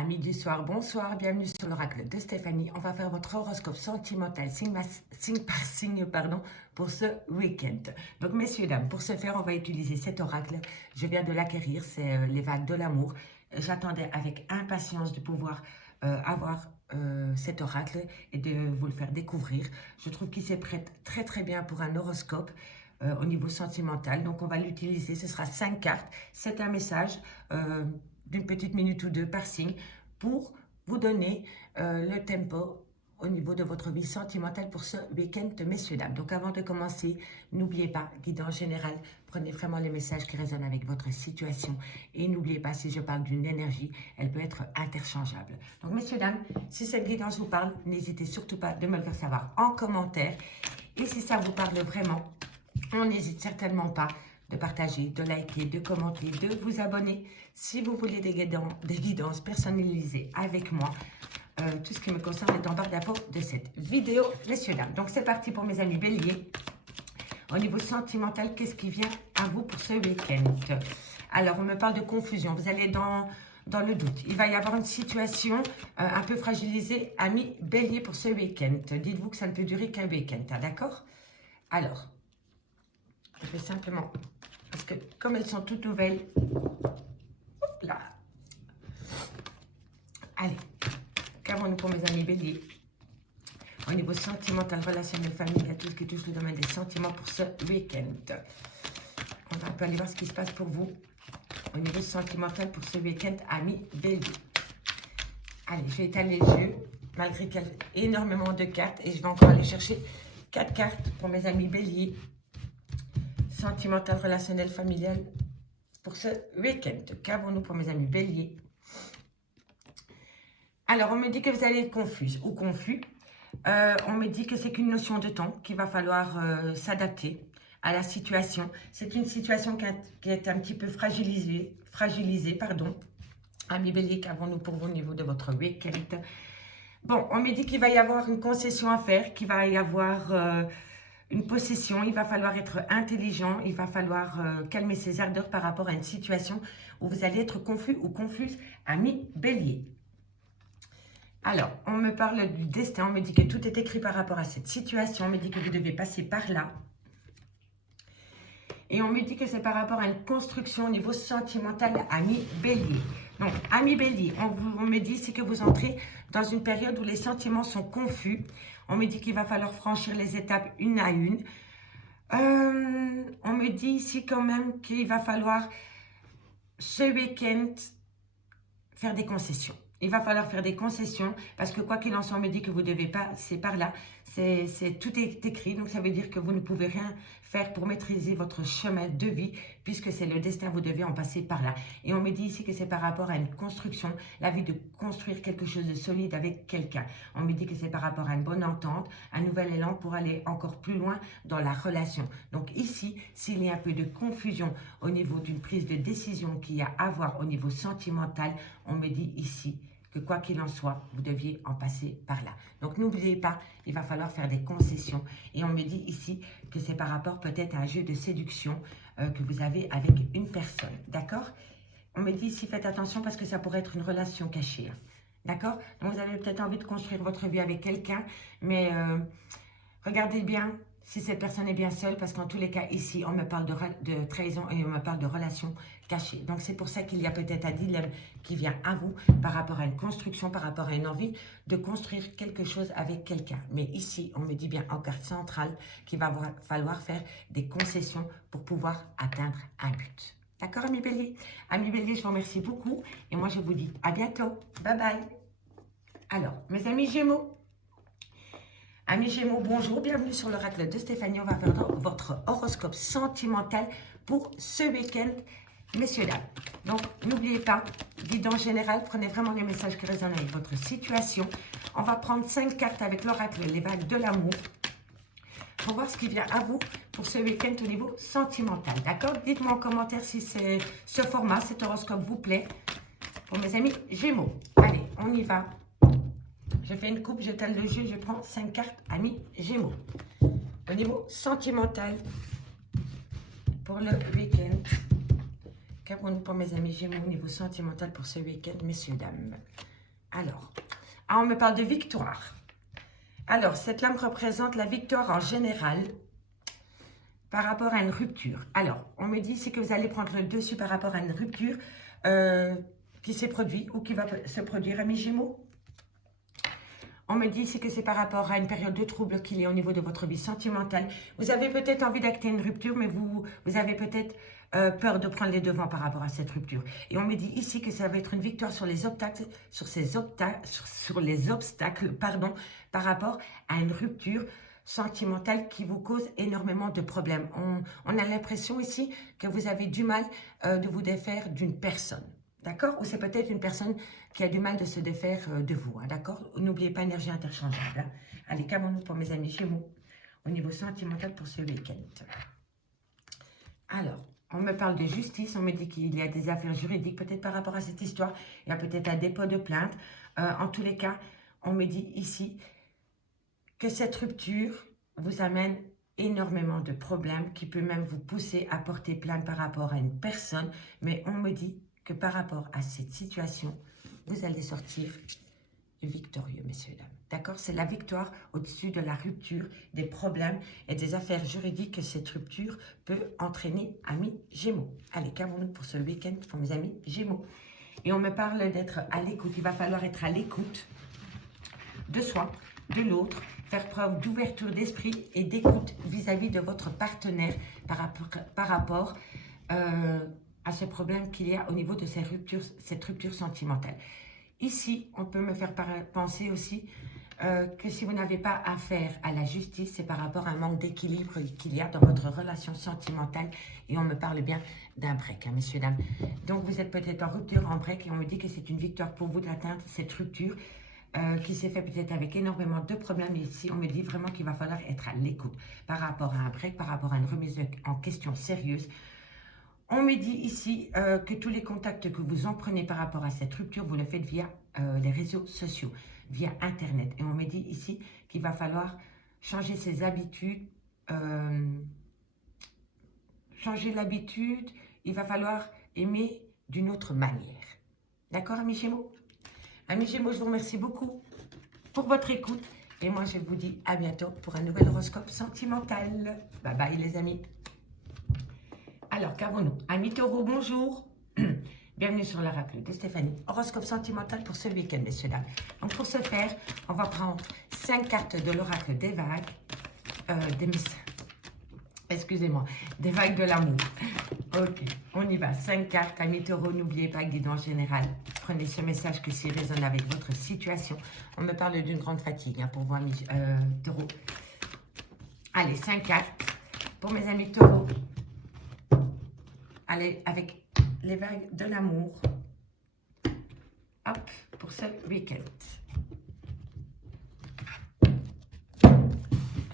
Amis du soir, bonsoir, bienvenue sur l'oracle de Stéphanie. On va faire votre horoscope sentimental signe par signe pour ce week-end. Donc messieurs, dames, pour ce faire, on va utiliser cet oracle. Je viens de l'acquérir, c'est les vagues de l'amour. J'attendais avec impatience de pouvoir avoir cet oracle et de vous le faire découvrir. Je trouve qu'il se prête très très bien pour un horoscope. Au niveau sentimental, donc on va l'utiliser, ce sera 5 cartes, c'est un message d'une petite minute ou deux par signe pour vous donner le tempo au niveau de votre vie sentimentale pour ce week-end, messieurs, dames. Donc avant de commencer, n'oubliez pas, guidance générale, prenez vraiment les messages qui résonnent avec votre situation et n'oubliez pas, si je parle d'une énergie, elle peut être interchangeable. Donc messieurs, dames, si cette guidance vous parle, n'hésitez surtout pas de me le faire savoir en commentaire et si ça vous parle vraiment, on n'hésite certainement pas de partager, de liker, de commenter, de vous abonner. Si vous voulez des guidances personnalisées avec moi, tout ce qui me concerne est en barre d'infos de cette vidéo, messieurs, dames. Donc, c'est parti pour mes amis béliers. Au niveau sentimental, qu'est-ce qui vient à vous pour ce week-end? Alors, on me parle de confusion. Vous allez dans le doute. Il va y avoir une situation un peu fragilisée, amis béliers, pour ce week-end. Dites-vous que ça ne peut durer qu'un week-end, d'accord? Alors, je vais simplement, parce que comme elles sont toutes nouvelles, hop là. Allez, qu'avons-nous pour mes amis béliers? Au niveau sentimental, relationnel, familial, tout ce qui touche le domaine des sentiments pour ce week-end. On va un peu aller voir ce qui se passe pour vous au niveau sentimental pour ce week-end, amis béliers. Allez, je vais étaler les yeux, malgré qu'il y a énormément de cartes, et je vais encore aller chercher 4 cartes pour mes amis béliers. Sentimental, relationnel, familial pour ce week-end. Qu'avons-nous pour mes amis béliers? Alors, on me dit que vous allez être confuse ou confus. On me dit que c'est qu'une notion de temps, qu'il va falloir s'adapter à la situation. C'est une situation qui est un petit peu fragilisée. Amis béliers, qu'avons-nous pour vous au niveau de votre week-end? Bon, on me dit qu'il va y avoir une concession à faire, qu'il va y avoir une possession, il va falloir être intelligent, il va falloir calmer ses ardeurs par rapport à une situation où vous allez être confus ou confuse, amis bélier. Alors, on me parle du destin, on me dit que tout est écrit par rapport à cette situation, on me dit que vous devez passer par là. Et on me dit que c'est par rapport à une construction au niveau sentimental, amis bélier. Donc, amis bélier, on me dit c'est que vous entrez dans une période où les sentiments sont confus. On me dit qu'il va falloir franchir les étapes une à une. On me dit ici quand même qu'il va falloir ce week-end faire des concessions. Il va falloir faire des concessions parce que quoi qu'il en soit, on me dit que vous devez passer par là. Tout est écrit, donc ça veut dire que vous ne pouvez rien faire pour maîtriser votre chemin de vie puisque c'est le destin, vous devez en passer par là. Et on me dit ici que c'est par rapport à une construction, la vie de construire quelque chose de solide avec quelqu'un. On me dit que c'est par rapport à une bonne entente, un nouvel élan pour aller encore plus loin dans la relation. Donc ici, s'il y a un peu de confusion au niveau d'une prise de décision qu'il y a à avoir au niveau sentimental, on me dit ici que quoi qu'il en soit, vous deviez en passer par là. Donc n'oubliez pas, il va falloir faire des concessions. Et on me dit ici que c'est par rapport peut-être à un jeu de séduction que vous avez avec une personne. D'accord? On me dit ici, faites attention parce que ça pourrait être une relation cachée. Hein. D'accord? Donc vous avez peut-être envie de construire votre vie avec quelqu'un, mais regardez bien si cette personne est bien seule, parce qu'en tous les cas, ici, on me parle de trahison et on me parle de relations cachées. Donc, c'est pour ça qu'il y a peut-être un dilemme qui vient à vous par rapport à une construction, par rapport à une envie de construire quelque chose avec quelqu'un. Mais ici, on me dit bien en carte centrale qu'il va falloir faire des concessions pour pouvoir atteindre un but. D'accord, amis béliers? Amis béliers, je vous remercie beaucoup et moi, je vous dis à bientôt. Bye bye. Alors, mes amis Gémeaux, amis Gémeaux, bonjour, bienvenue sur l'oracle de Stéphanie. On va faire votre horoscope sentimental pour ce week-end, messieurs, dames. Donc, n'oubliez pas, guidance générale, prenez vraiment les messages qui résonnent avec votre situation. On va prendre 5 cartes avec l'oracle, les vagues de l'amour, pour voir ce qui vient à vous pour ce week-end au niveau sentimental. D'accord? Dites-moi en commentaire si ce format, cet horoscope vous plaît pour mes amis Gémeaux. Allez, on y va. Je fais une coupe, j'étale le jeu, je prends 5 cartes, amis Gémeaux. Au niveau sentimental, pour le week-end, Qu'avons-nous pour mes amis Gémeaux au niveau sentimental pour ce week-end, messieurs, dames? Alors, on me parle de victoire. Alors, cette lame représente la victoire en général par rapport à une rupture. Alors, on me dit, c'est que vous allez prendre le dessus par rapport à une rupture qui s'est produite ou qui va se produire, amis Gémeaux. On me dit, c'est que c'est par rapport à une période de trouble qu'il y a au niveau de votre vie sentimentale. Vous avez peut-être envie d'acter une rupture, mais vous avez peut-être peur de prendre les devants par rapport à cette rupture. Et on me dit ici que ça va être une victoire sur les obstacles, pardon, par rapport à une rupture sentimentale qui vous cause énormément de problèmes. On a l'impression ici que vous avez du mal de vous défaire d'une personne. D'accord? Ou c'est peut-être une personne qui a du mal de se défaire de vous. Hein, d'accord? N'oubliez pas, énergie interchangeable. Hein. Allez, qu'avons-nous pour mes amis Gémeaux au niveau sentimental pour ce week-end? Alors, on me parle de justice. On me dit qu'il y a des affaires juridiques, peut-être par rapport à cette histoire. Il y a peut-être un dépôt de plainte. En tous les cas, on me dit ici que cette rupture vous amène énormément de problèmes qui peut même vous pousser à porter plainte par rapport à une personne. Mais on me dit que par rapport à cette situation, vous allez sortir victorieux, messieurs, dames. D'accord? C'est la victoire au-dessus de la rupture, des problèmes et des affaires juridiques que cette rupture peut entraîner, amis Gémeaux. Allez, qu'avons-nous pour ce week-end pour mes amis Gémeaux? Et on me parle d'être à l'écoute. Il va falloir être à l'écoute de soi, de l'autre, faire preuve d'ouverture d'esprit et d'écoute vis-à-vis de votre partenaire par rapport à ce problème qu'il y a au niveau de cette rupture sentimentale. Ici, on peut me faire penser aussi que si vous n'avez pas affaire à la justice, c'est par rapport à un manque d'équilibre qu'il y a dans votre relation sentimentale. Et on me parle bien d'un break, hein, messieurs, dames. Donc, vous êtes peut-être en rupture, en break, et on me dit que c'est une victoire pour vous d'atteindre cette rupture qui s'est fait peut-être avec énormément de problèmes. Et ici, on me dit vraiment qu'il va falloir être à l'écoute par rapport à un break, par rapport à une remise en question sérieuse. On me dit ici que tous les contacts que vous en prenez par rapport à cette rupture, vous le faites via les réseaux sociaux, via Internet. Et on me dit ici qu'il va falloir changer ses habitudes, changer l'habitude, il va falloir aimer d'une autre manière. D'accord, amis Gémeaux? Amis Gémeaux, je vous remercie beaucoup pour votre écoute. Et moi, je vous dis à bientôt pour un nouvel horoscope sentimental. Bye bye, les amis. Alors, qu'avons-nous? Amis Taureau, bonjour. Bienvenue sur l'oracle de Stéphanie. Horoscope sentimental pour ce week-end, messieurs, dames. Donc, pour ce faire, on va prendre 5 cartes de l'oracle des vagues. Excusez-moi, des vagues de l'amour. Ok, on y va. 5 cartes. Amis Taureau, n'oubliez pas, guidance générale. Prenez ce message que s'il résonne avec votre situation. On me parle d'une grande fatigue hein, pour vous, amis Taureau. Allez, 5 cartes pour mes amis Taureau. Allez, avec les vagues de l'amour. Hop, pour ce week-end.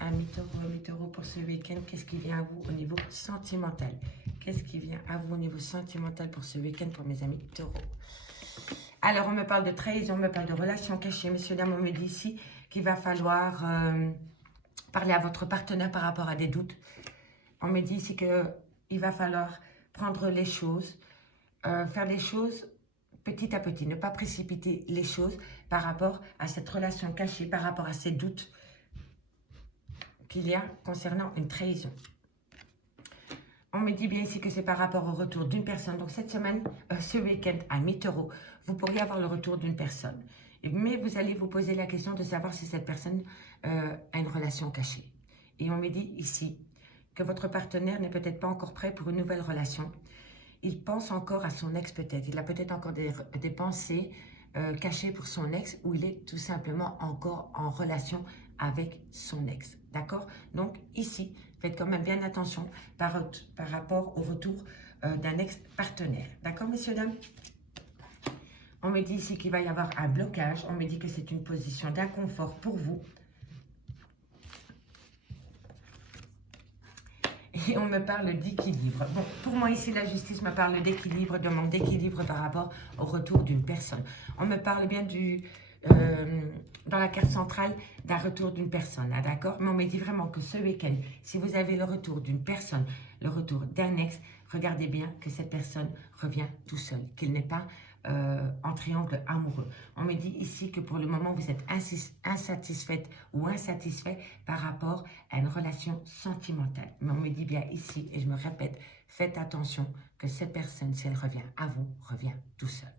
Amis Taureau, pour ce week-end, qu'est-ce qui vient à vous au niveau sentimental? Qu'est-ce qui vient à vous au niveau sentimental pour ce week-end pour mes amis Taureau? Alors, on me parle de trahison, on me parle de relations cachées. Messieurs, dames, on me dit ici qu'il va falloir parler à votre partenaire par rapport à des doutes. On me dit ici qu'il va falloir prendre les choses, faire les choses petit à petit, ne pas précipiter les choses par rapport à cette relation cachée, par rapport à ces doutes qu'il y a concernant une trahison. On me dit bien ici que c'est par rapport au retour d'une personne. Donc cette semaine, ce week-end à mi-taureau, vous pourriez avoir le retour d'une personne. Mais vous allez vous poser la question de savoir si cette personne a une relation cachée. Et on me dit ici que votre partenaire n'est peut-être pas encore prêt pour une nouvelle relation. Il pense encore à son ex peut-être. Il a peut-être encore des pensées cachées pour son ex ou il est tout simplement encore en relation avec son ex. D'accord? Donc ici, faites quand même bien attention par rapport au retour d'un ex-partenaire. D'accord, messieurs, dames? On me dit ici qu'il va y avoir un blocage. On me dit que c'est une position d'inconfort pour vous. Et on me parle d'équilibre. Bon, pour moi ici, la justice me parle d'équilibre, de manque d'équilibre par rapport au retour d'une personne. On me parle bien dans la carte centrale d'un retour d'une personne, hein, d'accord? Mais on me dit vraiment que ce week-end, si vous avez le retour d'une personne, le retour d'un ex, regardez bien que cette personne revient tout seul, qu'il n'est pas en triangle amoureux. On me dit ici que pour le moment, vous êtes insatisfaite ou insatisfait par rapport à une relation sentimentale. Mais on me dit bien ici, et je me répète, faites attention que cette personne, si elle revient à vous, revient tout seul.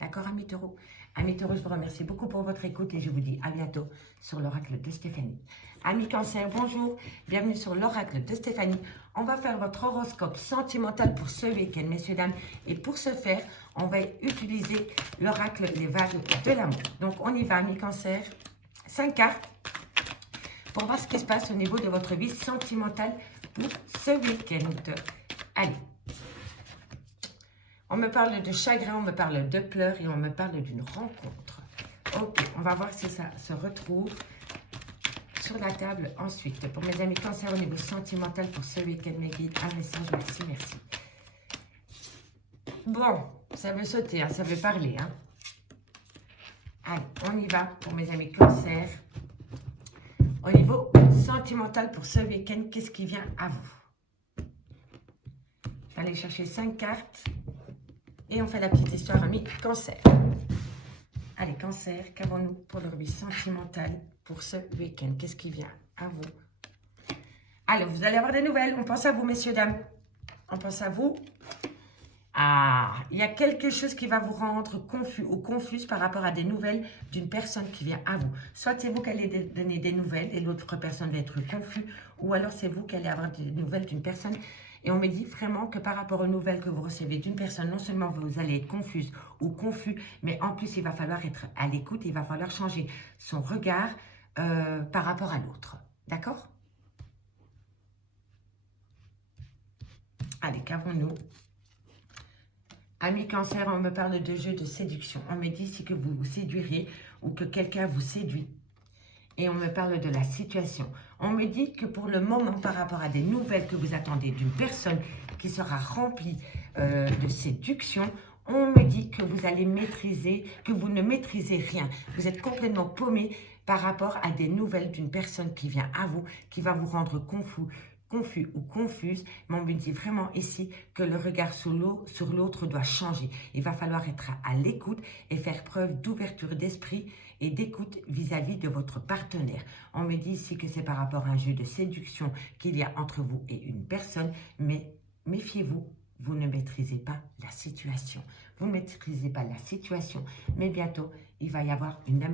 D'accord, amis taureaux? Amis taureaux, je vous remercie beaucoup pour votre écoute et je vous dis à bientôt sur l'oracle de Stéphanie. Amis cancer, bonjour, bienvenue sur l'oracle de Stéphanie. On va faire votre horoscope sentimental pour ce week-end, messieurs, dames. Et pour ce faire, on va utiliser l'oracle des vagues de l'amour. Donc, on y va, amis cancer. 5 cartes pour voir ce qui se passe au niveau de votre vie sentimentale pour ce week-end. Allez. On me parle de chagrin, on me parle de pleurs et on me parle d'une rencontre. Ok, on va voir si ça se retrouve sur la table ensuite. Pour mes amis cancer au niveau sentimental pour ce week-end, mes guides, un message, merci, merci. Bon, ça veut sauter, hein, ça veut parler. Hein. Allez, on y va pour mes amis cancer. Au niveau sentimental pour ce week-end, qu'est-ce qui vient à vous? Je vais aller chercher 5 cartes. Et on fait la petite histoire, amis, cancer. Allez, cancer, qu'avons-nous pour leur vie sentimentale pour ce week-end? Qu'est-ce qui vient à vous? Alors, vous allez avoir des nouvelles. On pense à vous, messieurs, dames. On pense à vous. Ah, il y a quelque chose qui va vous rendre confus ou confuse par rapport à des nouvelles d'une personne qui vient à vous. Soit c'est vous qui allez donner des nouvelles et l'autre personne va être confus, ou alors c'est vous qui allez avoir des nouvelles d'une personne. Et on me dit vraiment que par rapport aux nouvelles que vous recevez d'une personne, non seulement vous allez être confuse ou confus, mais en plus il va falloir être à l'écoute, il va falloir changer son regard par rapport à l'autre. D'accord? Allez, qu'avons-nous? Amis cancer, on me parle de jeu de séduction. On me dit ici que vous vous séduirez ou que quelqu'un vous séduit. Et on me parle de la situation. On me dit que pour le moment, par rapport à des nouvelles que vous attendez d'une personne qui sera remplie de séduction, on me dit que vous allez maîtriser, que vous ne maîtrisez rien. Vous êtes complètement paumé par rapport à des nouvelles d'une personne qui vient à vous, qui va vous rendre confus ou confuse, mais on me dit vraiment ici que le regard sur l'autre doit changer. Il va falloir être à l'écoute et faire preuve d'ouverture d'esprit et d'écoute vis-à-vis de votre partenaire. On me dit ici que c'est par rapport à un jeu de séduction qu'il y a entre vous et une personne, mais méfiez-vous, vous ne maîtrisez pas la situation. Vous ne maîtrisez pas la situation, mais bientôt, il va y avoir une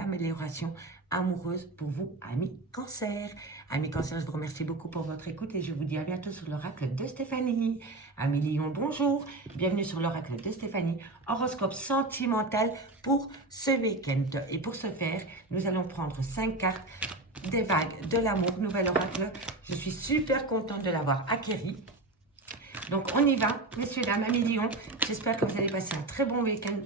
amélioration amoureuse pour vous, amis cancer. Amis cancer, je vous remercie beaucoup pour votre écoute et je vous dis à bientôt sur l'oracle de Stéphanie. Amis lion, bonjour, bienvenue sur l'oracle de Stéphanie, horoscope sentimental pour ce week-end. Et pour ce faire, nous allons prendre 5 cartes des vagues de l'amour, nouvel oracle. Je suis super contente de l'avoir acquéri. Donc on y va, messieurs, dames, amis lion. J'espère que vous allez passer un très bon week-end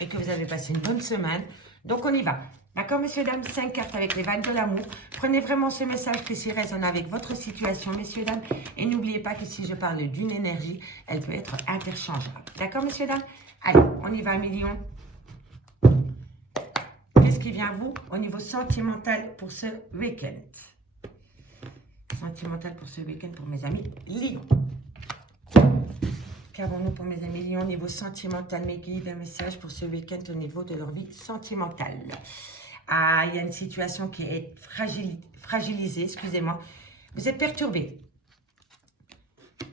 et que vous allez passer une bonne semaine. Donc on y va. D'accord, messieurs, dames, 5 cartes avec les vagues de l'amour. Prenez vraiment ce message qui s'y résonne avec votre situation, messieurs, dames. Et n'oubliez pas que si je parle d'une énergie, elle peut être interchangeable. D'accord, messieurs, dames? Allez, on y va, mes lions. Qu'est-ce qui vient à vous au niveau sentimental pour ce week-end? Sentimental pour ce week-end pour mes amis lions. Qu'avons-nous pour mes amis lions au niveau sentimental? Mes guides, un message pour ce week-end au niveau de leur vie sentimentale. Ah, il y a une situation qui est fragilisée, excusez-moi. Vous êtes perturbé.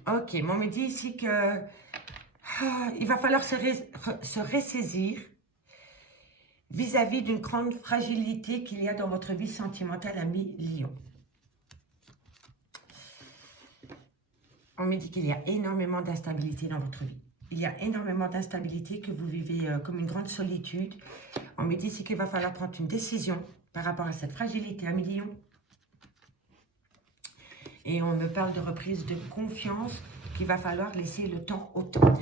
Ok, mais on me dit ici que il va falloir se ressaisir vis-à-vis d'une grande fragilité qu'il y a dans votre vie sentimentale, ami lion. On me dit qu'il y a énormément d'instabilité dans votre vie. Il y a énormément d'instabilité, que vous vivez comme une grande solitude. On me dit ici qu'il va falloir prendre une décision par rapport à cette fragilité, ami lion. Et on me parle de reprise de confiance, qu'il va falloir laisser le temps au temps.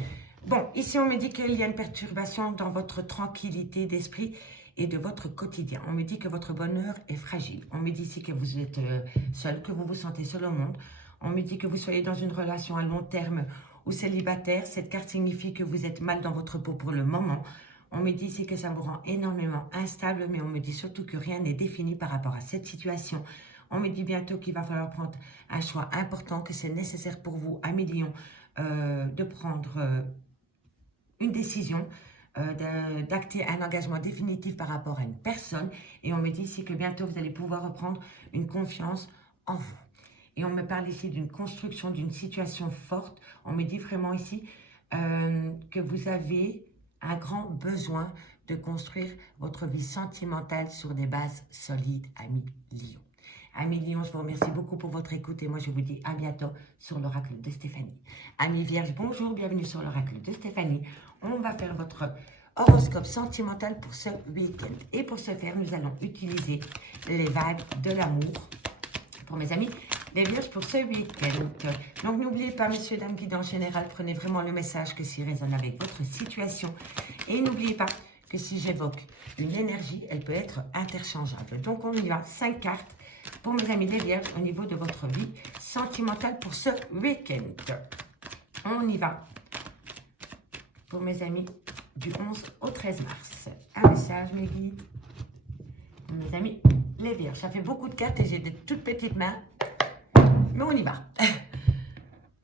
Bon, ici on me dit qu'il y a une perturbation dans votre tranquillité d'esprit et de votre quotidien. On me dit que votre bonheur est fragile. On me dit ici que vous êtes seul, que vous vous sentez seul au monde. On me dit que vous soyez dans une relation à long terme ou célibataire. Cette carte signifie que vous êtes mal dans votre peau pour le moment. On me dit ici que ça vous rend énormément instable, mais on me dit surtout que rien n'est défini par rapport à cette situation. On me dit bientôt qu'il va falloir prendre un choix important, que c'est nécessaire pour vous, amis Lion, de prendre une décision, d'acter un engagement définitif par rapport à une personne. Et on me dit ici que bientôt vous allez pouvoir reprendre une confiance en vous. Et on me parle ici d'une construction, d'une situation forte. On me dit vraiment ici que vous avez un grand besoin de construire votre vie sentimentale sur des bases solides, amis Lion. Amis Lion, je vous remercie beaucoup pour votre écoute et moi je vous dis à bientôt sur l'oracle de Stéphanie. Amis Vierge, bonjour, bienvenue sur l'oracle de Stéphanie. On va faire votre horoscope sentimental pour ce week-end. Et pour ce faire, nous allons utiliser les vagues de l'amour pour mes amis les Vierges pour ce week-end. Donc n'oubliez pas, messieurs, dames, guides en général, prenez vraiment le message que s'il résonne avec votre situation. Et n'oubliez pas que si j'évoque une énergie, elle peut être interchangeable. Donc on y va, 5 cartes pour mes amis les Vierges au niveau de votre vie sentimentale pour ce week-end. On y va pour mes amis du 11 au 13 mars. Un message, mes guides, pour mes amis les Vierges. Ça fait beaucoup de cartes et j'ai de toutes petites mains, mais on y va.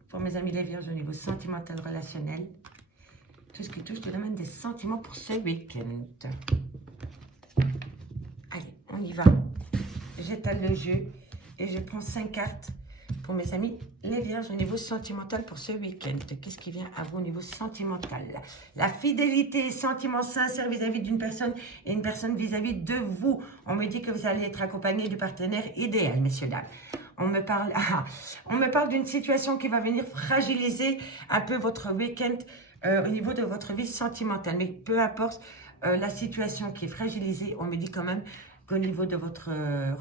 Pour mes amis les Vierges au niveau sentimental, relationnel, tout ce qui touche le domaine des sentiments pour ce week-end. Allez, on y va. J'étale le jeu et je prends 5 cartes pour mes amis les Vierges au niveau sentimental pour ce week-end. Qu'est-ce qui vient à vous au niveau sentimental? La fidélité, sentiment sincère vis-à-vis d'une personne et une personne vis-à-vis de vous. On me dit que vous allez être accompagné du partenaire idéal, messieurs, dames. On me parle d'une situation qui va venir fragiliser un peu votre week-end au niveau de votre vie sentimentale. Mais peu importe la situation qui est fragilisée, on me dit quand même qu'au niveau de votre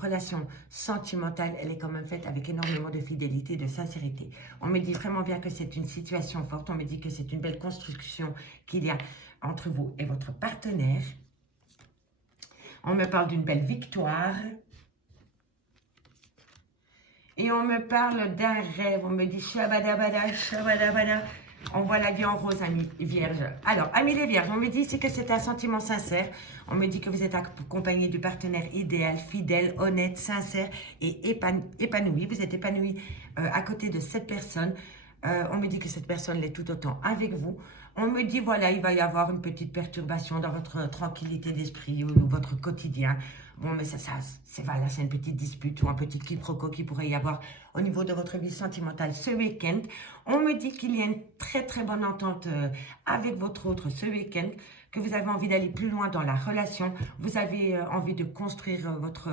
relation sentimentale, elle est quand même faite avec énormément de fidélité, de sincérité. On me dit vraiment bien que c'est une situation forte. On me dit que c'est une belle construction qu'il y a entre vous et votre partenaire. On me parle d'une belle victoire. Et on me parle d'un rêve. On me dit shabadabada, shabadabada. On voit la vie en rose, amis Vierges. Alors, amis les Vierges, on me dit ici que c'est un sentiment sincère. On me dit que vous êtes accompagné du partenaire idéal, fidèle, honnête, sincère et épanoui. Vous êtes épanoui à côté de cette personne. On me dit que cette personne l'est tout autant avec vous. On me dit, voilà, il va y avoir une petite perturbation dans votre tranquillité d'esprit ou votre quotidien. Bon, mais ça c'est voilà, c'est une petite dispute ou un petit quiproquo qui pourrait y avoir au niveau de votre vie sentimentale ce week-end. On me dit qu'il y a une très très bonne entente avec votre autre ce week-end, que vous avez envie d'aller plus loin dans la relation, vous avez envie de construire votre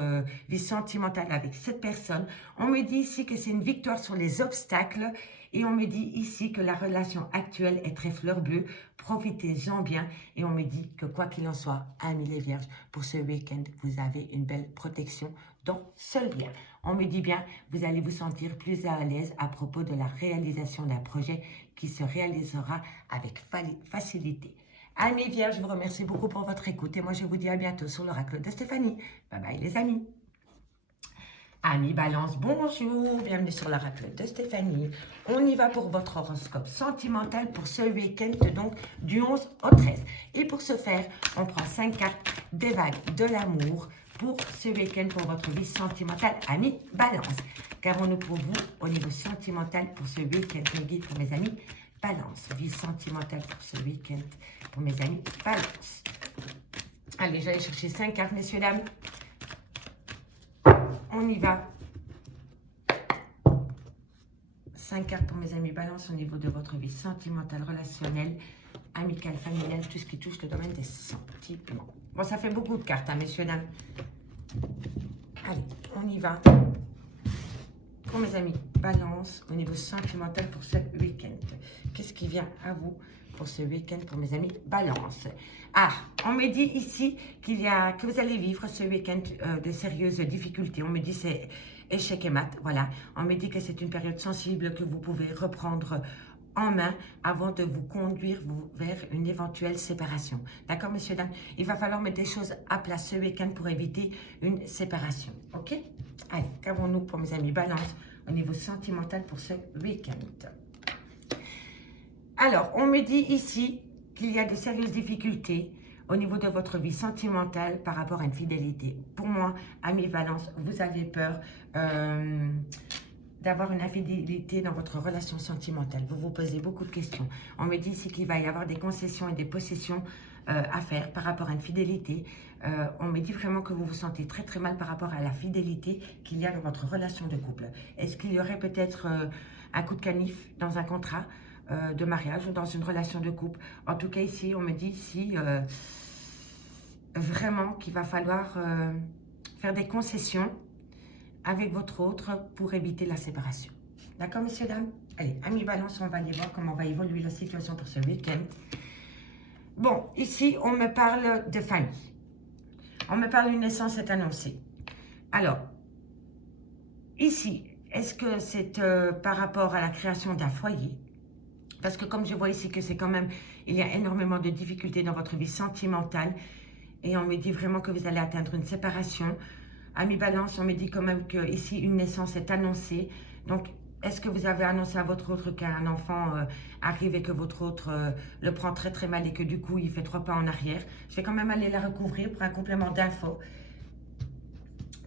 vie sentimentale avec cette personne. On me dit ici que c'est une victoire sur les obstacles et on me dit ici que la relation actuelle est très fleur bleue. Profitez-en bien et on me dit que quoi qu'il en soit, amis les Vierges, pour ce week-end, vous avez une belle protection dans ce lien. On me dit bien, vous allez vous sentir plus à l'aise à propos de la réalisation d'un projet qui se réalisera avec facilité. Amis Vierges, je vous remercie beaucoup pour votre écoute et moi je vous dis à bientôt sur l'oracle de Stéphanie. Bye bye les amis. Amis Balance, bonjour, bienvenue sur l'oracle de Stéphanie. On y va pour votre horoscope sentimental pour ce week-end, donc du 11 au 13. Et pour ce faire, on prend 5 cartes des vagues de l'amour pour ce week-end pour votre vie sentimentale, amis Balance. Qu'avons-nous pour vous au niveau sentimental pour ce week-end, mes guides pour mes amis Balance? Vie sentimentale pour ce week-end pour mes amis Balance. Allez, j'allais chercher 5 cartes, messieurs, dames. On y va. 5 cartes pour mes amis Balance au niveau de votre vie sentimentale, relationnelle, amicale, familiale, tout ce qui touche le domaine des sentiments. Bon, ça fait beaucoup de cartes, hein, messieurs, dames. Allez, on y va. Pour mes amis Balance au niveau sentimental pour ce week-end. Qu'est-ce qui vient à vous pour ce week-end pour mes amis Balance? Ah, on me dit ici que vous allez vivre ce week-end de sérieuses difficultés. On me dit c'est échec et mat, voilà. On me dit que c'est une période sensible que vous pouvez reprendre en main avant de vous conduire vers une éventuelle séparation. D'accord, messieurs, dames? Il va falloir mettre des choses à plat ce week-end pour éviter une séparation, ok? Allez, qu'avons-nous pour mes amis Balance au niveau sentimental pour ce week-end? Alors, on me dit ici qu'il y a de sérieuses difficultés au niveau de votre vie sentimentale par rapport à une fidélité. Pour moi, ami Balance, vous avez peur d'avoir une infidélité dans votre relation sentimentale. Vous vous posez beaucoup de questions. On me dit ici qu'il va y avoir des concessions et des possessions à faire par rapport à une fidélité. On me dit vraiment que vous vous sentez très très mal par rapport à la fidélité qu'il y a dans votre relation de couple. Est-ce qu'il y aurait peut-être un coup de canif dans un contrat de mariage ou dans une relation de couple? En tout cas ici, on me dit ici vraiment qu'il va falloir faire des concessions avec votre autre pour éviter la séparation. D'accord, messieurs, dames? Allez, amis Balance, on va aller voir comment va évoluer la situation pour ce week-end. Bon, ici, on me parle de famille. On me parle d'une naissance est annoncée. Alors, ici, est-ce que c'est par rapport à la création d'un foyer? Parce que comme je vois ici que c'est quand même, il y a énormément de difficultés dans votre vie sentimentale. Et on me dit vraiment que vous allez atteindre une séparation. Ami Balance, on me dit quand même que ici une naissance est annoncée. Donc, est-ce que vous avez annoncé à votre autre qu'un enfant arrive et que votre autre le prend très très mal et que du coup il fait 3 pas en arrière? Je vais quand même aller la recouvrir pour un complément d'infos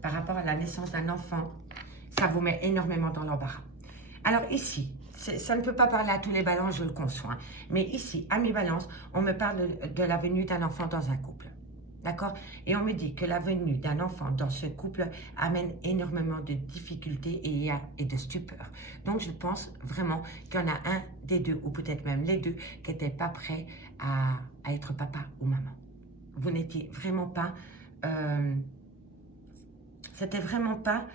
par rapport à la naissance d'un enfant. Ça vous met énormément dans l'embarras. Alors ici, ça ne peut pas parler à tous les balances, je le conçois. Mais ici, ami Balance, on me parle de la venue d'un enfant dans un couple. D'accord? Et on me dit que la venue d'un enfant dans ce couple amène énormément de difficultés et de stupeur. Donc, je pense vraiment qu'il y en a un des deux, ou peut-être même les deux, qui n'étaient pas prêts à être papa ou maman. Vous n'étiez vraiment pas... c'était vraiment pas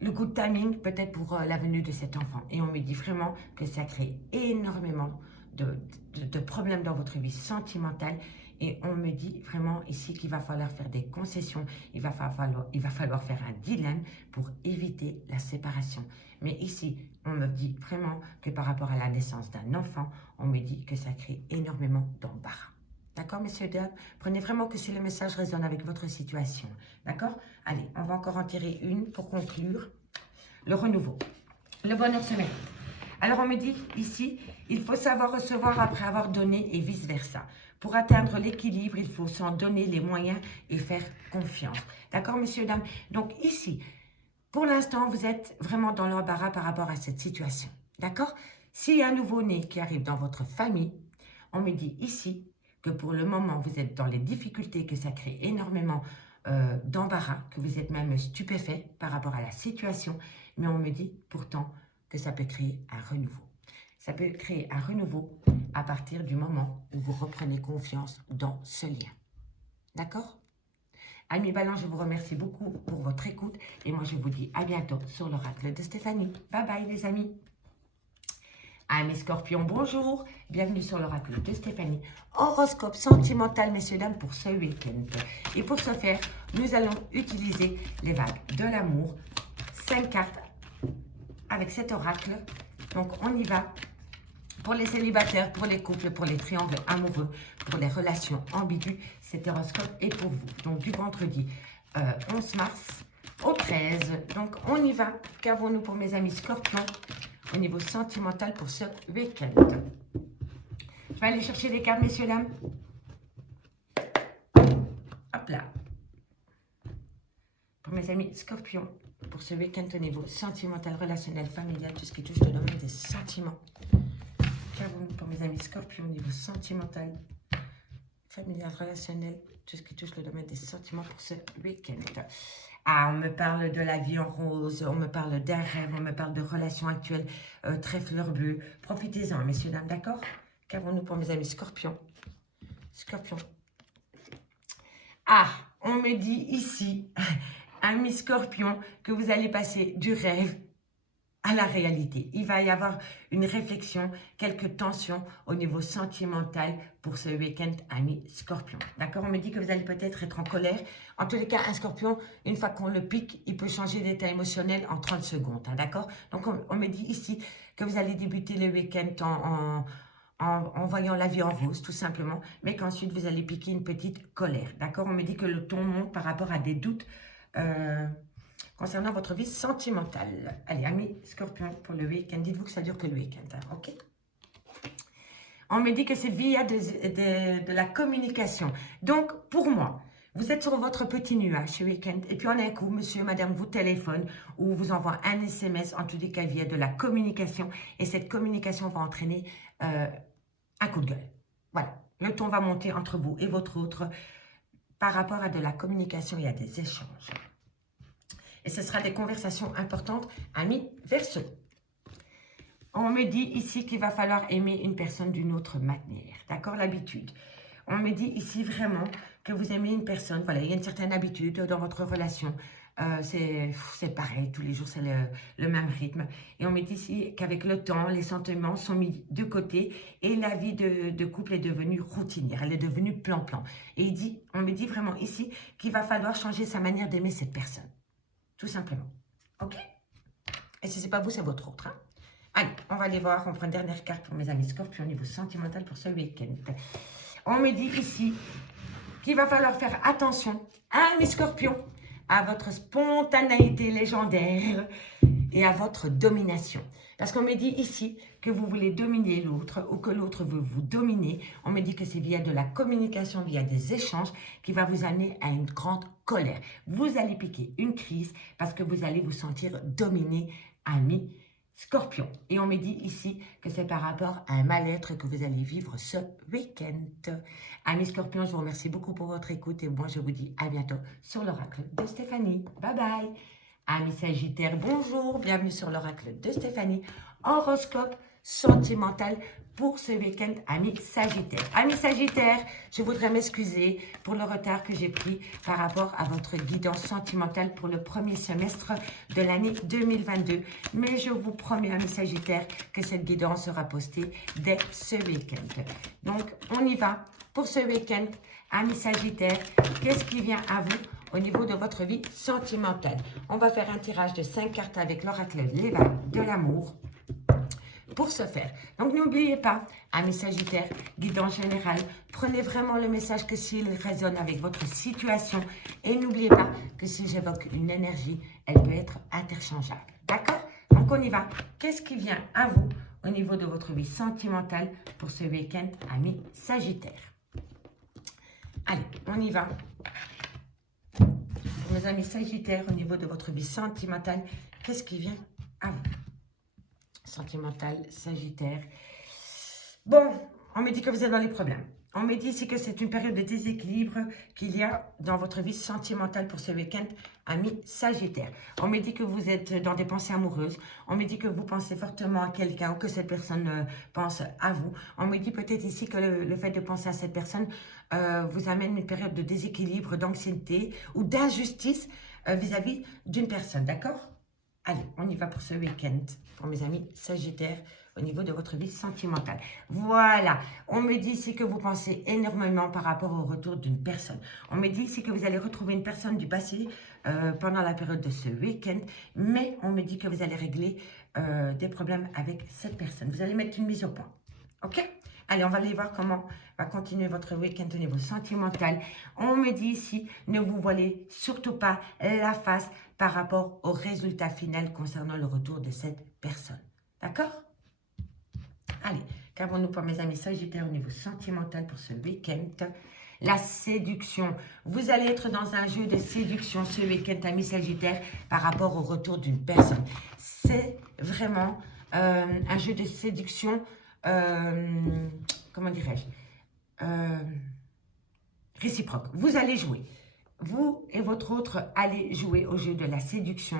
le good timing peut-être pour la venue de cet enfant. Et on me dit vraiment que ça crée énormément de problèmes dans votre vie sentimentale. Et on me dit vraiment ici qu'il va falloir faire des concessions, il va falloir faire un dilemme pour éviter la séparation. Mais ici, on me dit vraiment que par rapport à la naissance d'un enfant, on me dit que ça crée énormément d'embarras. D'accord, messieurs, dames? Prenez vraiment que si le message résonne avec votre situation. D'accord? Allez, on va encore en tirer une pour conclure. Le renouveau. Le bonheur se mérite. Alors, on me dit ici, il faut savoir recevoir après avoir donné et vice-versa. Pour atteindre l'équilibre, il faut s'en donner les moyens et faire confiance. D'accord, messieurs, dames? Donc, ici, pour l'instant, vous êtes vraiment dans l'embarras par rapport à cette situation. D'accord? S'il y a un nouveau-né qui arrive dans votre famille, on me dit ici que pour le moment, vous êtes dans les difficultés, que ça crée énormément d'embarras, que vous êtes même stupéfait par rapport à la situation. Mais on me dit pourtant que ça peut créer un renouveau. Ça peut créer un renouveau à partir du moment où vous reprenez confiance dans ce lien. D'accord? Amis Balance, je vous remercie beaucoup pour votre écoute. Et moi, je vous dis à bientôt sur l'oracle de Stéphanie. Bye bye les amis. Amis Scorpions, bonjour. Bienvenue sur l'oracle de Stéphanie. Horoscope sentimental, messieurs, dames, pour ce week-end. Et pour ce faire, nous allons utiliser les vagues de l'amour. 5 cartes avec cet oracle. Donc, on y va. Pour les célibataires, pour les couples, pour les triangles amoureux, pour les relations ambiguës, cet horoscope est pour vous. Donc, du vendredi 11 mars au 13. Donc, on y va. Qu'avons-nous pour mes amis Scorpions au niveau sentimental pour ce week-end? Je vais aller chercher les cartes, messieurs, dames. Hop là. Pour mes amis Scorpions, pour ce week-end au niveau sentimental, relationnel, familial, tout ce qui touche le domaine des sentiments. Qu'avons-nous pour mes amis Scorpions au niveau sentimental, familial, relationnel, tout ce qui touche le domaine des sentiments pour ce week-end? Ah, on me parle de la vie en rose, on me parle d'un rêve, on me parle de relations actuelles très fleur bleue. Profitez-en, messieurs, dames, d'accord? Qu'avons-nous pour mes amis Scorpions? Scorpions. Ah, on me dit ici, amis Scorpions, que vous allez passer du rêve à la réalité. Il va y avoir une réflexion, quelques tensions au niveau sentimental pour ce week-end, amis Scorpions. D'accord? On me dit que vous allez peut-être être en colère. En tous les cas, un Scorpion, une fois qu'on le pique, il peut changer d'état émotionnel en 30 secondes. Hein, d'accord? Donc, on me dit ici que vous allez débuter le week-end en voyant la vie en rose, tout simplement, mais qu'ensuite, vous allez piquer une petite colère. D'accord? On me dit que le ton monte par rapport à des doutes concernant votre vie sentimentale. Allez, amis Scorpions, pour le week-end, dites-vous que ça dure que le week-end, hein, ok? On me dit que c'est via de la communication. Donc, pour moi, vous êtes sur votre petit nuage ce week-end et puis en un coup, monsieur, madame vous téléphone ou vous envoie un SMS, en tous les cas via de la communication. Et cette communication va entraîner un coup de gueule. Voilà, le ton va monter entre vous et votre autre par rapport à de la communication et à des échanges. Et ce sera des conversations importantes, amis Verseau. On me dit ici qu'il va falloir aimer une personne d'une autre manière. D'accord, l'habitude. On me dit ici vraiment que vous aimez une personne. Voilà, il y a une certaine habitude dans votre relation. C'est pareil, tous les jours, c'est le même rythme. Et on me dit ici qu'avec le temps, les sentiments sont mis de côté et la vie de couple est devenue routinière. Elle est devenue plan-plan. Et on me dit vraiment ici qu'il va falloir changer sa manière d'aimer cette personne. Tout simplement. OK? Et si ce n'est pas vous, c'est votre autre. Hein? Allez, on va aller voir. On prend une dernière carte pour mes amis Scorpions au niveau sentimental pour ce week-end. On me dit ici qu'il va falloir faire attention, mes Scorpions, à votre spontanéité légendaire et à votre domination. Parce qu'on me dit ici que vous voulez dominer l'autre ou que l'autre veut vous dominer. On me dit que c'est via de la communication, via des échanges qui va vous amener à une grande colère. Vous allez piquer une crise parce que vous allez vous sentir dominé, ami Scorpion. Et on me dit ici que c'est par rapport à un mal-être que vous allez vivre ce week-end. Amis Scorpion, je vous remercie beaucoup pour votre écoute et moi je vous dis à bientôt sur l'oracle de Stéphanie. Bye bye. Amis Sagittaires, bonjour, bienvenue sur l'oracle de Stéphanie. Horoscope sentimental pour ce week-end, amis Sagittaires. Amis Sagittaires, je voudrais m'excuser pour le retard que j'ai pris par rapport à votre guidance sentimentale pour le premier semestre de l'année 2022. Mais je vous promets, amis Sagittaires, que cette guidance sera postée dès ce week-end. Donc, on y va pour ce week-end, amis Sagittaires. Qu'est-ce qui vient à vous au niveau de votre vie sentimentale? On va faire un tirage de 5 cartes avec l'oracle de l'amour. Pour ce faire. Donc, n'oubliez pas, amis Sagittaires, guidance générale, prenez vraiment le message que s'il résonne avec votre situation. Et n'oubliez pas que si j'évoque une énergie, elle peut être interchangeable. D'accord? Donc, on y va. Qu'est-ce qui vient à vous au niveau de votre vie sentimentale pour ce week-end, amis Sagittaires? Allez, on y va. Pour mes amis Sagittaires, au niveau de votre vie sentimentale, qu'est-ce qui vient à vous? Sentimental, Sagittaire. Bon, on me dit que vous êtes dans les problèmes. On me dit ici que c'est une période de déséquilibre qu'il y a dans votre vie sentimentale pour ce week-end, amis Sagittaire. On me dit que vous êtes dans des pensées amoureuses. On me dit que vous pensez fortement à quelqu'un ou que cette personne pense à vous. On me dit peut-être ici que le fait de penser à cette personne vous amène une période de déséquilibre, d'anxiété ou d'injustice vis-à-vis d'une personne, d'accord? Allez, on y va pour ce week-end, pour mes amis Sagittaires, au niveau de votre vie sentimentale. Voilà, on me dit ici que vous pensez énormément par rapport au retour d'une personne. On me dit ici que vous allez retrouver une personne du passé pendant la période de ce week-end, mais on me dit que vous allez régler des problèmes avec cette personne. Vous allez mettre une mise au point, ok? Allez, on va aller voir comment va continuer votre week-end au niveau sentimental. On me dit ici, ne vous voilez surtout pas la face par rapport au résultat final concernant le retour de cette personne. D'accord? Allez, qu'avons-nous pour mes amis Sagittaires au niveau sentimental pour ce week-end? La séduction. Vous allez être dans un jeu de séduction ce week-end, amis Sagittaires, par rapport au retour d'une personne. C'est vraiment un jeu de séduction, comment dirais-je, réciproque. Vous allez jouer. Vous et votre autre allez jouer au jeu de la séduction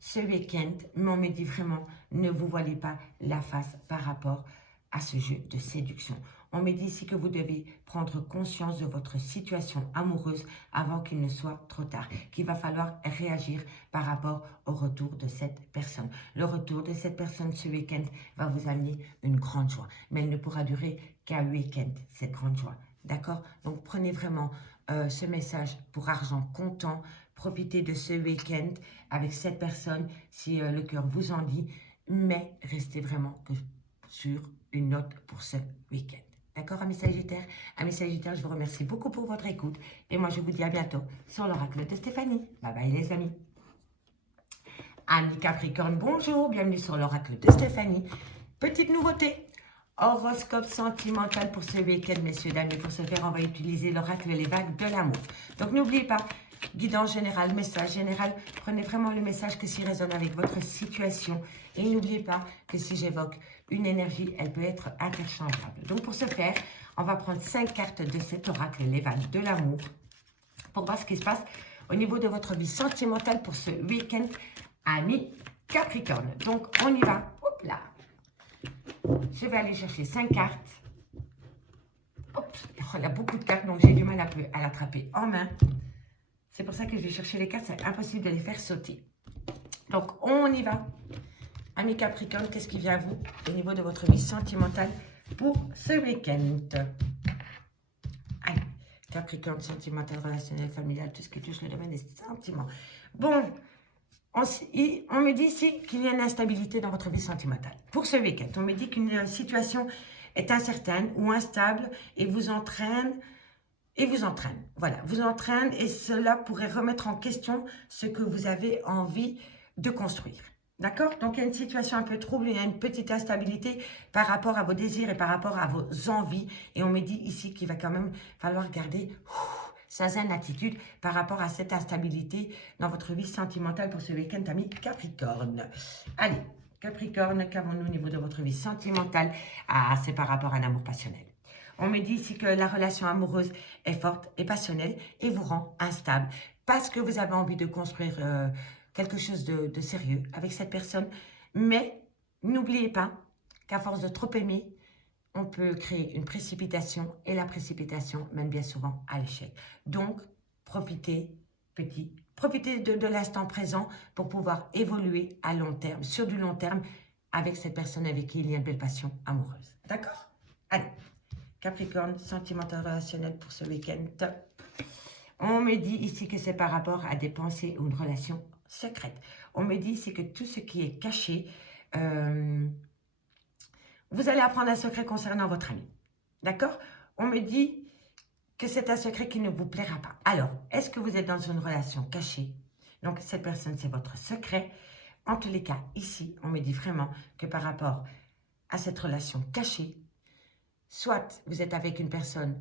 ce week-end, mais on me dit vraiment, ne vous voilez pas la face par rapport à ce jeu de séduction. On me dit ici que vous devez prendre conscience de votre situation amoureuse avant qu'il ne soit trop tard, qu'il va falloir réagir par rapport au retour de cette personne. Le retour de cette personne ce week-end va vous amener une grande joie, mais elle ne pourra durer qu'un week-end, cette grande joie. D'accord? Donc prenez vraiment ce message pour argent comptant. Profitez de ce week-end avec cette personne si le cœur vous en dit, mais restez vraiment que sur une note pour ce week-end. D'accord, amis Sagittaires? Amis Sagittaires, je vous remercie beaucoup pour votre écoute et moi je vous dis à bientôt sur l'oracle de Stéphanie. Bye bye les amis. Amis Capricorne, bonjour, bienvenue sur l'oracle de Stéphanie. Petite nouveauté, Horoscope sentimental pour ce week-end, messieurs, dames. Et pour ce faire, on va utiliser l'oracle Les Vagues de l'amour. Donc, n'oubliez pas, guidance générale, message général. Prenez vraiment le message que s'il résonne avec votre situation. Et n'oubliez pas que si j'évoque une énergie, elle peut être interchangeable. Donc, pour ce faire, on va prendre 5 cartes de cet oracle Les Vagues de l'amour pour voir ce qui se passe au niveau de votre vie sentimentale pour ce week-end, amis Capricorne. Donc, on y va. Hop là. Je vais aller chercher 5 cartes. Hop, il y a beaucoup de cartes, donc j'ai du mal à l'attraper en main. C'est pour ça que je vais chercher les cartes, c'est impossible de les faire sauter. Donc, on y va. Amis Capricorne, qu'est-ce qui vient à vous au niveau de votre vie sentimentale pour ce week-end? Allez, Capricorne, sentimental, relationnel, familial, tout ce qui touche le domaine des sentiments. Bon, on me dit ici qu'il y a une instabilité dans votre vie sentimentale. Pour ce week-end, on me dit qu'une situation est incertaine ou instable et vous entraîne. Voilà, vous entraîne et cela pourrait remettre en question ce que vous avez envie de construire. D'accord? Donc, il y a une situation un peu trouble, il y a une petite instabilité par rapport à vos désirs et par rapport à vos envies. Et on me dit ici qu'il va quand même falloir garder sa zen attitude par rapport à cette instabilité dans votre vie sentimentale pour ce week-end, amis Capricorne. Allez, Capricorne, qu'avons-nous au niveau de votre vie sentimentale? Ah, c'est par rapport à un amour passionnel. On me dit ici que la relation amoureuse est forte et passionnelle et vous rend instable parce que vous avez envie de construire quelque chose de sérieux avec cette personne. Mais n'oubliez pas qu'à force de trop aimer, on peut créer une précipitation et la précipitation mène bien souvent à l'échec. Donc, profitez de l'instant présent pour pouvoir évoluer à long terme, sur du long terme, avec cette personne avec qui il y a une belle passion amoureuse. D'accord? Allez, Capricorne, sentimental relationnel pour ce week-end. On me dit ici que c'est par rapport à des pensées ou une relation secrète. On me dit ici que tout ce qui est caché, vous allez apprendre un secret concernant votre ami. D'accord? On me dit que c'est un secret qui ne vous plaira pas. Alors, est-ce que vous êtes dans une relation cachée? Donc, cette personne, c'est votre secret. En tous les cas, ici, on me dit vraiment que par rapport à cette relation cachée, soit vous êtes avec une personne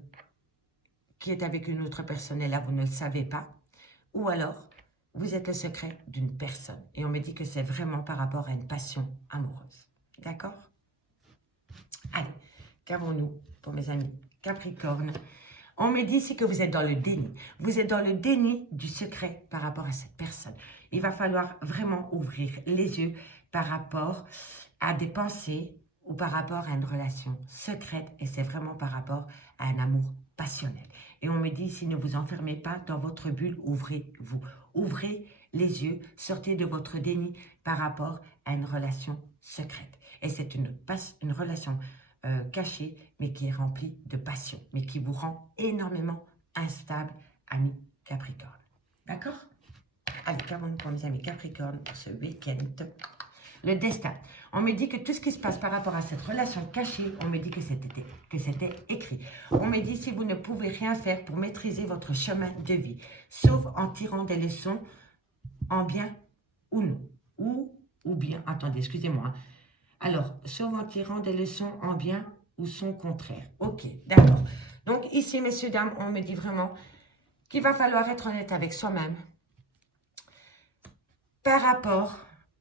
qui est avec une autre personne et là, vous ne le savez pas. Ou alors, vous êtes le secret d'une personne. Et on me dit que c'est vraiment par rapport à une passion amoureuse. D'accord? Allez, qu'avons-nous pour mes amis Capricorne? On me dit ici que vous êtes dans le déni. Vous êtes dans le déni du secret par rapport à cette personne. Il va falloir vraiment ouvrir les yeux par rapport à des pensées ou par rapport à une relation secrète. Et c'est vraiment par rapport à un amour passionnel. Et on me dit ici, ne vous enfermez pas dans votre bulle, ouvrez-vous. Ouvrez les yeux, sortez de votre déni par rapport à une relation secrète. Et c'est une relation cachée, mais qui est remplie de passion, mais qui vous rend énormément instable, amis Capricorne. D'accord? Allez, qu'avons-nous pour mes amis Capricorne pour ce week-end? Le destin. On me dit que tout ce qui se passe par rapport à cette relation cachée, on me dit que c'était écrit. On me dit si vous ne pouvez rien faire pour maîtriser votre chemin de vie, sauf en tirant des leçons en bien ou non. Ou bien, attendez, excusez-moi. Hein. Alors, sauf en tirant des leçons en bien ou son contraire. Ok, d'accord. Donc ici, messieurs, dames, on me dit vraiment qu'il va falloir être honnête avec soi-même par rapport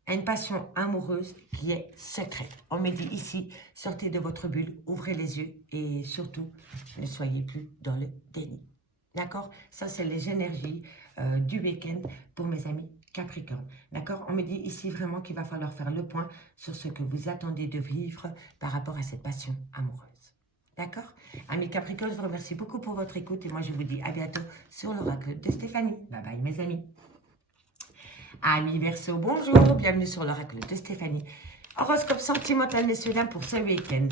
à une passion amoureuse qui est secrète. On me dit ici, sortez de votre bulle, ouvrez les yeux et surtout, ne soyez plus dans le déni. D'accord? Ça, c'est les énergies du week-end pour mes amis Capricorne. D'accord? On me dit ici vraiment qu'il va falloir faire le point sur ce que vous attendez de vivre par rapport à cette passion amoureuse. D'accord? Amis Capricorne, je vous remercie beaucoup pour votre écoute et moi, je vous dis à bientôt sur l'oracle de Stéphanie. Bye bye, mes amis. Amis Verseau, bonjour, bienvenue sur l'oracle de Stéphanie. Horoscope sentimental, messieurs, dames, pour ce week-end.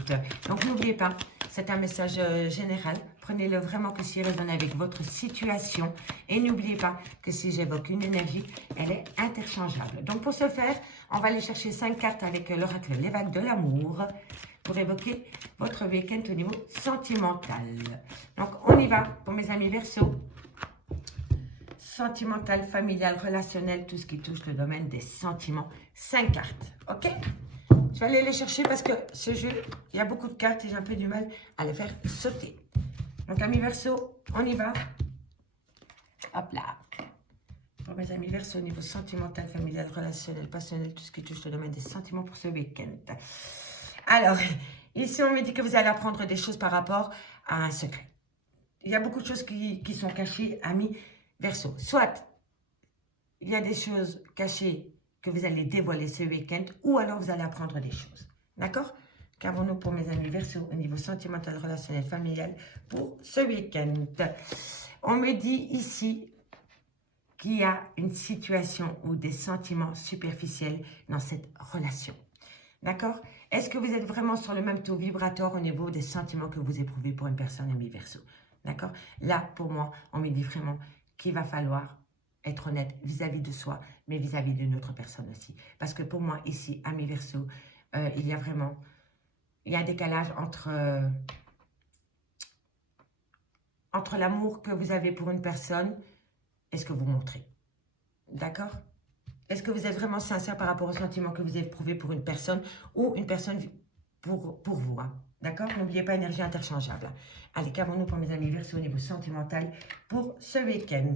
Donc, n'oubliez pas, c'est un message général. Prenez-le vraiment que s'il résonne avec votre situation. Et n'oubliez pas que si j'évoque une énergie, elle est interchangeable. Donc, pour ce faire, on va aller chercher 5 cartes avec l'oracle Les Vagues de l'amour pour évoquer votre week-end au niveau sentimental. Donc, on y va pour mes amis Verseau. Sentimental, familial, relationnel, tout ce qui touche le domaine des sentiments. 5 cartes, ok? Je vais aller les chercher parce que ce jeu, il y a beaucoup de cartes et j'ai un peu du mal à les faire sauter. Donc, amis Verseau, on y va. Hop là. Pour mes amis Verseau, au niveau sentimental, familial, relationnel, passionnel, tout ce qui touche le domaine des sentiments pour ce week-end. Alors, ici, on me dit que vous allez apprendre des choses par rapport à un secret. Il y a beaucoup de choses qui sont cachées, amis Verseau. Soit, il y a des choses cachées que vous allez dévoiler ce week-end, ou alors vous allez apprendre des choses. D'accord? Qu'avons-nous pour mes amis Verseau au niveau sentimental, relationnel, familial pour ce week-end? On me dit ici qu'il y a une situation ou des sentiments superficiels dans cette relation. D'accord? Est-ce que vous êtes vraiment sur le même taux vibratoire au niveau des sentiments que vous éprouvez pour une personne, ami Verseau? D'accord? Là, pour moi, on me dit vraiment qu'il va falloir être honnête vis-à-vis de soi, mais vis-à-vis d'une autre personne aussi. Parce que pour moi, ici, ami Verseau, il y a vraiment... Il y a un décalage entre l'amour que vous avez pour une personne et ce que vous montrez. D'accord? Est-ce que vous êtes vraiment sincère par rapport au sentiment que vous éprouvez pour une personne ou une personne pour vous? Hein? D'accord? N'oubliez pas, énergie interchangeable. Allez, qu'avons-nous pour mes amis Verseau au niveau sentimental pour ce week-end?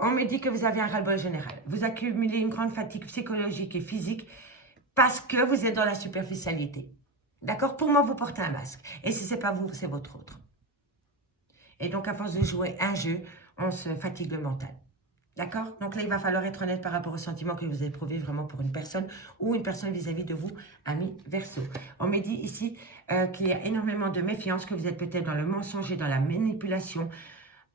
On me dit que vous avez un ras-le-bol général. Vous accumulez une grande fatigue psychologique et physique parce que vous êtes dans la superficialité. D'accord? Pour moi, vous portez un masque. Et si ce n'est pas vous, c'est votre autre. Et donc, à force de jouer un jeu, on se fatigue le mental. D'accord? Donc là, il va falloir être honnête par rapport au sentiment que vous éprouvez vraiment pour une personne ou une personne vis-à-vis de vous, ami Verseau. On me dit ici qu'il y a énormément de méfiance, que vous êtes peut-être dans le mensonge et dans la manipulation.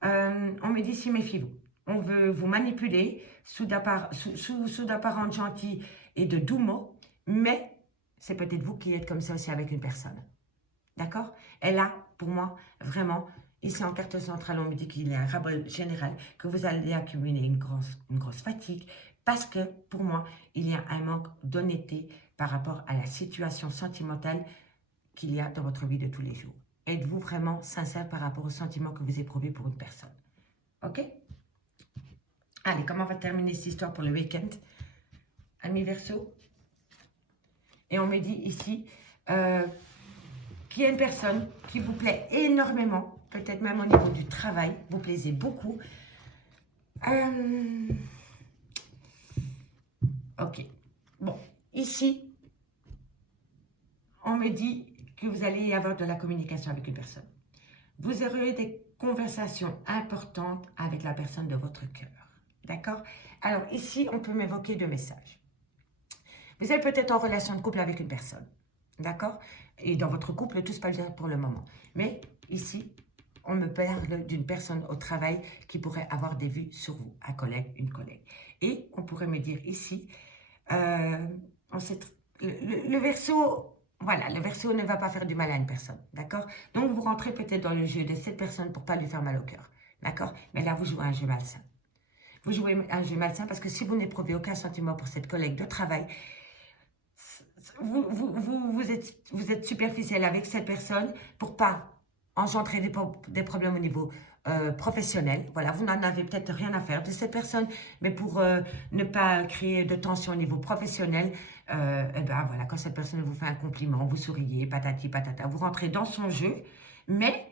On me dit ici, méfiez-vous. On veut vous manipuler sous d'apparentes gentils et de doux mots, mais c'est peut-être vous qui êtes comme ça aussi avec une personne. D'accord? Et là, pour moi, vraiment, ici en carte centrale, on me dit qu'il y a un ras-le-bol général, que vous allez accumuler une grosse fatigue, parce que pour moi, il y a un manque d'honnêteté par rapport à la situation sentimentale qu'il y a dans votre vie de tous les jours. Êtes-vous vraiment sincère par rapport aux sentiments que vous éprouvez pour une personne? Ok? Allez, comment va terminer cette histoire pour le week-end? Ami Verseau. Et on me dit ici qu'il y a une personne qui vous plaît énormément, peut-être même au niveau du travail, vous plaisez beaucoup. Ok. Bon, ici, on me dit que vous allez y avoir de la communication avec une personne. Vous aurez des conversations importantes avec la personne de votre cœur. D'accord? Alors, ici, on peut m'évoquer deux messages. Vous êtes peut-être en relation de couple avec une personne. D'accord? Et dans votre couple, tout se passe bien pour le moment. Mais ici, on me parle d'une personne au travail qui pourrait avoir des vues sur vous, un collègue, une collègue. Et on pourrait me dire ici, le Verseau, voilà, le Verseau ne va pas faire du mal à une personne, d'accord? Donc, vous rentrez peut-être dans le jeu de cette personne pour ne pas lui faire mal au cœur, d'accord? Mais là, vous jouez un jeu malsain. Vous jouez un jeu malsain parce que si vous n'éprouvez aucun sentiment pour cette collègue de travail, vous êtes superficiel avec cette personne pour pas engendrer des problèmes au niveau professionnel. Voilà, vous n'en avez peut-être rien à faire de cette personne, mais pour ne pas créer de tension au niveau professionnel, et ben voilà, quand cette personne vous fait un compliment, vous souriez, patati patata, vous rentrez dans son jeu, mais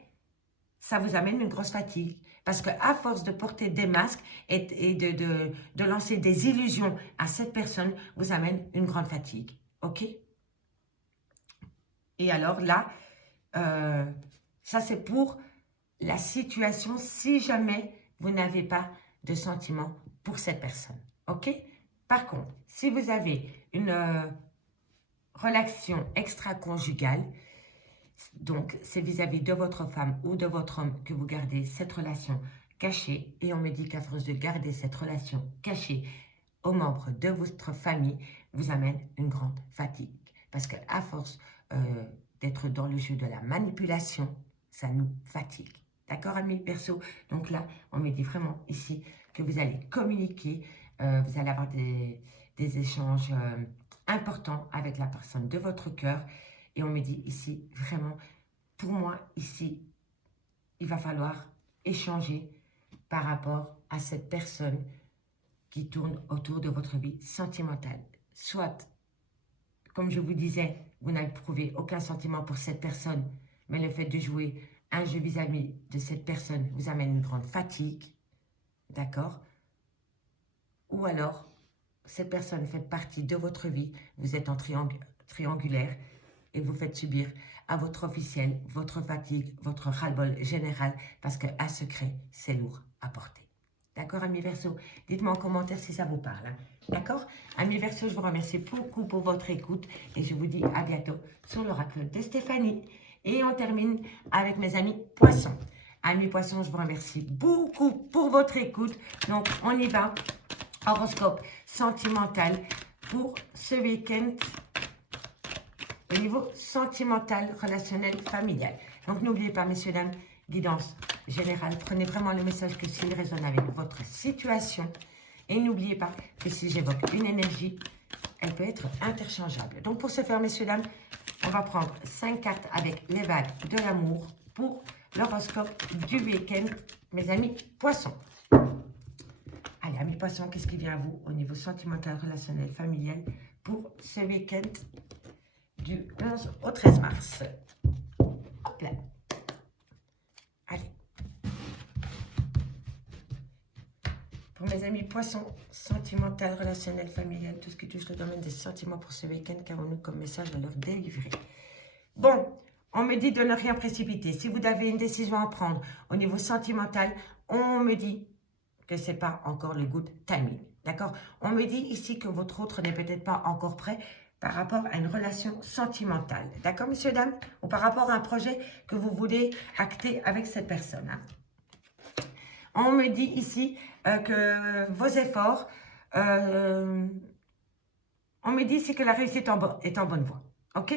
ça vous amène une grosse fatigue. Parce qu'à force de porter des masques et de lancer des illusions à cette personne, vous amène une grande fatigue. OK? Et alors là, ça c'est pour la situation si jamais vous n'avez pas de sentiment pour cette personne. OK? Par contre, si vous avez une relation extra-conjugale, donc c'est vis-à-vis de votre femme ou de votre homme que vous gardez cette relation cachée, et on me dit qu'à force de garder cette relation cachée aux membres de votre famille, vous amène une grande fatigue. Parce qu'à force d'être dans le jeu de la manipulation, ça nous fatigue. D'accord, amis Verseau? Donc là, on me dit vraiment ici que vous allez communiquer, vous allez avoir des échanges importants avec la personne de votre cœur. Et on me dit ici, vraiment, pour moi, ici, il va falloir échanger par rapport à cette personne qui tourne autour de votre vie sentimentale. Soit comme je vous disais, vous n'avez prouvé aucun sentiment pour cette personne, mais le fait de jouer un jeu vis-à-vis de cette personne vous amène une grande fatigue, d'accord? Ou alors, cette personne fait partie de votre vie, vous êtes en triangulaire et vous faites subir à votre officiel votre fatigue, votre ras-le-bol général, parce qu'un secret, c'est lourd à porter. D'accord, amis Verseau? Dites-moi en commentaire si ça vous parle. Hein. D'accord? Amis Verseau, je vous remercie beaucoup pour votre écoute et je vous dis à bientôt sur l'oracle de Stéphanie. Et on termine avec mes amis Poissons. Amis Poissons, je vous remercie beaucoup pour votre écoute. Donc, on y va. Horoscope sentimental pour ce week-end au niveau sentimental, relationnel, familial. Donc, n'oubliez pas, messieurs, dames, guidance générale. Prenez vraiment le message que s'il résonne avec votre situation. Et n'oubliez pas que si j'évoque une énergie, elle peut être interchangeable. Donc, pour ce faire, messieurs, dames, on va prendre 5 cartes avec les vagues de l'amour pour l'horoscope du week-end, mes amis Poissons. Allez, amis Poissons, qu'est-ce qui vient à vous au niveau sentimental, relationnel, familial pour ce week-end du 11 au 13 mars? Hop là. Allez. Pour mes amis Poissons, sentimental, relationnel, familial, tout ce qui touche le domaine des sentiments pour ce week-end, qu'avons-nous comme message à leur délivrer? Bon, on me dit de ne rien précipiter. Si vous avez une décision à prendre au niveau sentimental, on me dit que ce n'est pas encore le good timing. D'accord? On me dit ici que votre autre n'est peut-être pas encore prêt par rapport à une relation sentimentale. D'accord, messieurs, dames? Ou par rapport à un projet que vous voulez acter avec cette personne. Hein. On me dit ici que vos efforts, on me dit ici que la réussite est en bonne voie. OK?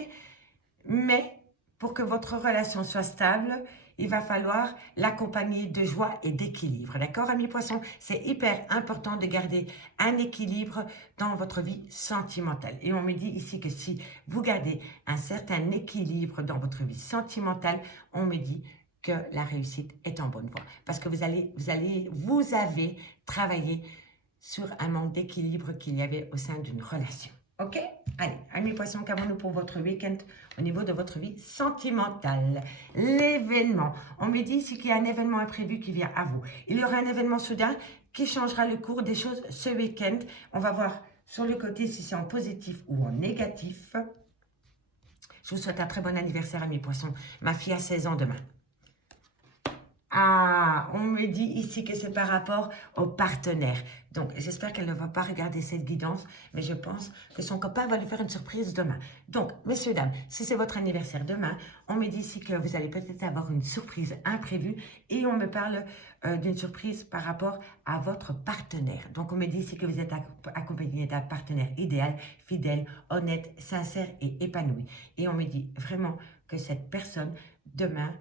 Mais pour que votre relation soit stable, il va falloir l'accompagner de joie et d'équilibre. D'accord, amis Poissons? C'est hyper important de garder un équilibre dans votre vie sentimentale. Et on me dit ici que si vous gardez un certain équilibre dans votre vie sentimentale, on me dit que la réussite est en bonne voie. Parce que vous avez travaillé sur un manque d'équilibre qu'il y avait au sein d'une relation. Ok? Allez, amis Poissons, qu'avons-nous pour votre week-end au niveau de votre vie sentimentale? L'événement. On me dit ici qu'il y a un événement imprévu qui vient à vous. Il y aura un événement soudain qui changera le cours des choses ce week-end. On va voir sur le côté si c'est en positif ou en négatif. Je vous souhaite un très bon anniversaire, amis Poissons. Ma fille a 16 ans demain. Ah, on me dit ici que c'est par rapport au partenaire. Donc, j'espère qu'elle ne va pas regarder cette guidance, mais je pense que son copain va lui faire une surprise demain. Donc, messieurs, dames, si c'est votre anniversaire demain, on me dit ici que vous allez peut-être avoir une surprise imprévue et on me parle d'une surprise par rapport à votre partenaire. Donc, on me dit ici que vous êtes accompagné d'un partenaire idéal, fidèle, honnête, sincère et épanoui. Et on me dit vraiment que cette personne, demain,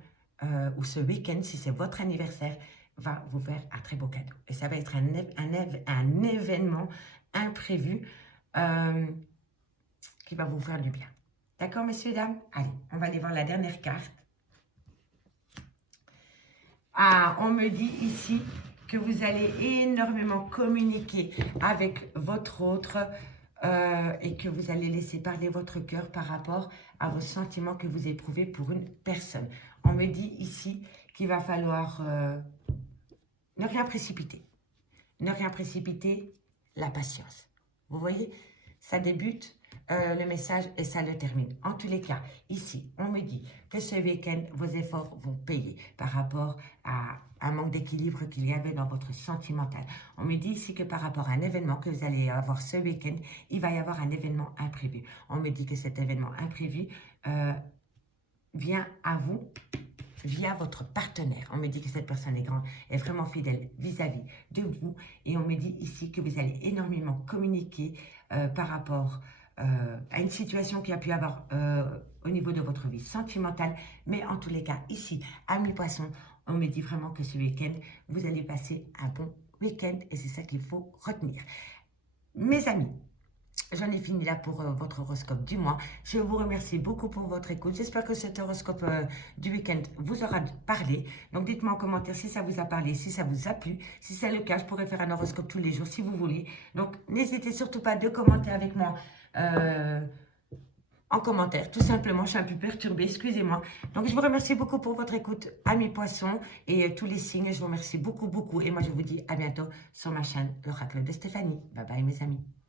ou ce week-end, si c'est votre anniversaire, va vous faire un très beau cadeau. Et ça va être un événement imprévu qui va vous faire du bien. D'accord, messieurs, dames? Allez, on va aller voir la dernière carte. Ah, on me dit ici que vous allez énormément communiquer avec votre autre et que vous allez laisser parler votre cœur par rapport à vos sentiments que vous éprouvez pour une personne. On me dit ici qu'il va falloir ne rien précipiter. Ne rien précipiter, la patience. Vous voyez, ça débute le message et ça le termine. En tous les cas, ici, on me dit que ce week-end, vos efforts vont payer par rapport à un manque d'équilibre qu'il y avait dans votre sentimental. On me dit ici que par rapport à un événement que vous allez avoir ce week-end, il va y avoir un événement imprévu. On me dit que cet événement imprévu vient à vous via votre partenaire. On me dit que cette personne est vraiment fidèle vis-à-vis de vous. Et on me dit ici que vous allez énormément communiquer par rapport à une situation qui a pu avoir au niveau de votre vie sentimentale. Mais en tous les cas, ici, amis Poissons, on me dit vraiment que ce week-end, vous allez passer un bon week-end et c'est ça qu'il faut retenir. Mes amis, j'en ai fini là pour votre horoscope du mois. Je vous remercie beaucoup pour votre écoute. J'espère que cet horoscope du week-end vous aura parlé. Donc dites-moi en commentaire si ça vous a parlé, si ça vous a plu. Si c'est le cas, je pourrais faire un horoscope tous les jours si vous voulez. Donc n'hésitez surtout pas de commenter avec moi en commentaire. Tout simplement, je suis un peu perturbée, excusez-moi. Donc, je vous remercie beaucoup pour votre écoute, amis poissons et tous les signes. Je vous remercie beaucoup, beaucoup. Et moi, je vous dis à bientôt sur ma chaîne, l'Oracle de Stéphanie. Bye bye, mes amis.